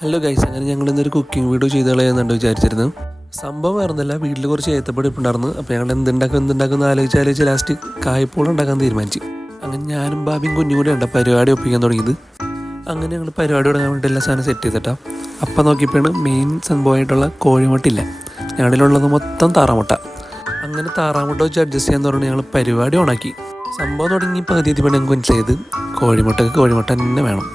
Hello guys, അങ്ങനെ ഞങ്ങൾ ഇന്നൊരു കുക്കിംഗ് വീഡിയോ ചെയ്ത് കളയുന്നുണ്ട് വിചാരിച്ചിരുന്നു. സംഭവം വേറൊന്നുമില്ല, വീട്ടിൽ കുറച്ച് ഏത്തപ്പൊടി ഉണ്ടായിരുന്നു. അപ്പോൾ ഞങ്ങൾ എന്തുണ്ടാക്കും ആലോചിച്ച് ലാസ്റ്റ് കായ്പോളം ഉണ്ടാക്കാൻ തീരുമാനിച്ചു. അങ്ങനെ ഞാനും ബാബിയും കുഞ്ഞും കൂടെ ഉണ്ട് പരിപാടി ഒപ്പിക്കാൻ തുടങ്ങിയത്. അങ്ങനെ ഞങ്ങൾ പരിപാടി തുടങ്ങാൻ വേണ്ടി എല്ലാ സാധനം സെറ്റ് ചെയ്തിട്ടാ. അപ്പം നോക്കിയപ്പോഴാണ് മെയിൻ സംഭവമായിട്ടുള്ള കോഴിമുട്ടയില്ല, ഞങ്ങളിലുള്ളത് മൊത്തം താറാമുട്ട. അങ്ങനെ താറാമുട്ട വെച്ച് അഡ്ജസ്റ്റ് ചെയ്യാൻ തുടങ്ങി ഞങ്ങൾ പരിപാടി ഓണാക്കി. സംഭവം തുടങ്ങി പകുതി എത്തിയപ്പോൾ ഞങ്ങൾക്ക് മനസ്സിലായത് കോഴിമുട്ട തന്നെ വേണം,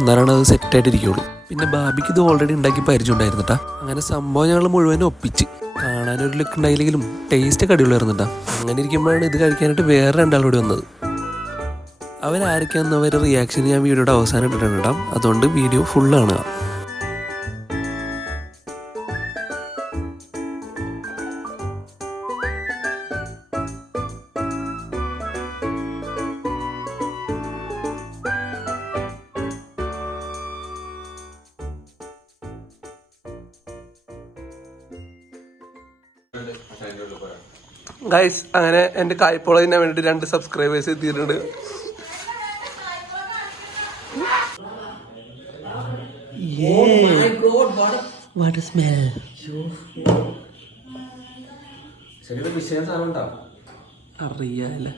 എന്നാലാണ് അത് സെറ്റായിട്ടിരിക്കുകയുള്ളൂ. പിന്നെ ബാബിക്ക് ഇത് ഓൾറെഡി ഉണ്ടാക്കി പരിചയമുണ്ടായിരുന്നു കേട്ടോ. അങ്ങനെ സംഭവം ഞങ്ങൾ മുഴുവനും ഒപ്പിച്ച്. കാണാനൊരു ലുക്ക് ഉണ്ടായില്ലെങ്കിലും ടേസ്റ്റ് ഒക്കെ അടിപൊളിയായിരുന്നു കേട്ടോ. അങ്ങനെ ഇരിക്കുമ്പോഴാണ് ഇത് കഴിക്കാനായിട്ട് വേറെ രണ്ടാളോട് വന്നത്. അവരാരൊക്കെയാണെന്ന് അവരുടെ റിയാക്ഷൻ ഞാൻ വീഡിയോയുടെ അവസാനം ഇട്ടിട്ടുണ്ട് കേട്ടോ. അതുകൊണ്ട് വീഡിയോ ഫുള്ള് കാണുക. ഗൈസ്, അങ്ങനെ എൻ്റെ കായ്പോള തിന്നാൻ വേണ്ടിയിട്ട് 2 സബ്സ്ക്രൈബേഴ്സ് എത്തിയിട്ടുണ്ട്. അറിയാല്ലേ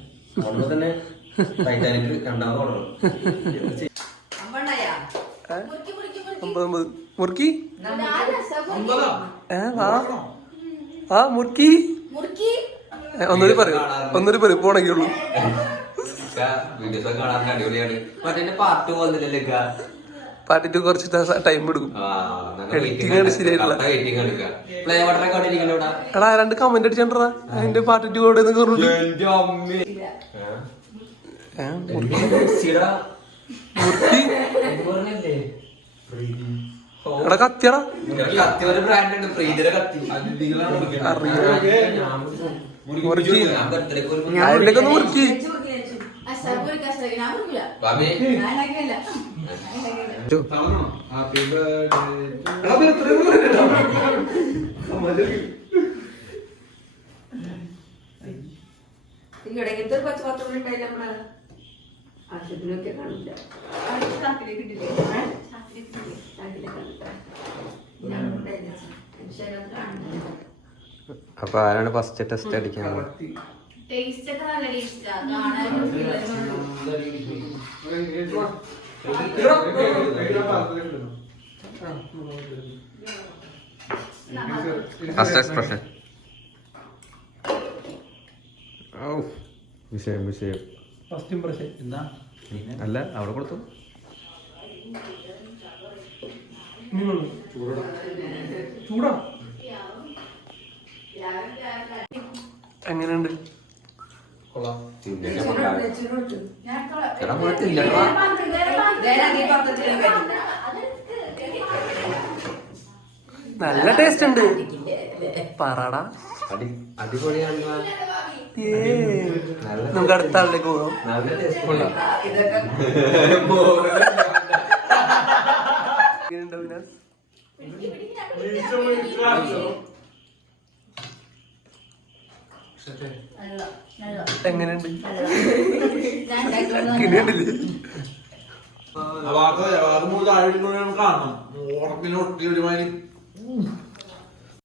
മുറുക്കി മുറുക്കി ഒന്നൂടി പറയൂ പോണെങ്കിയുള്ളൂ. പാർട്ട് 2 കുറച്ച് ടൈം എടുക്കും, എഡിറ്റിംഗ് ശരിയായിട്ടില്ല. എടാ 2 കമന്റ് അടിച്ചാ അതിന്റെ പാർട്ട് 2 അവിടെ എടാ കത്തിയടാ അതിലൊക്കെ ഒന്ന് മുറുക്കി. ഇങ്ങോട്ട് പച്ചപാത്രം ഉണ്ടായില്ല നമ്മളെ ആവശ്യത്തിനൊക്കെ കാണില്ല. അപ്പൊ ആരാണ് ഫസ്റ്റ് ടെസ്റ്റ് അടിക്കാൻ? ഫസ്റ്റ് എക്സ്പ്രഷൻ വിഷയം ഫസ്റ്റ് ഇംപ്രഷൻ എന്താ? അല്ല അവിടെ കൊടുത്തു. ചൂടാ എങ്ങനെയുണ്ട്? നല്ല ടേസ്റ്റ് ഉണ്ട്, പറടാ. അടിപൊളിയാണ്. നമുക്ക് അടുത്ത ആളിലേക്ക് പോകാം. എങ്ങനെയുണ്ട്? കാണണം.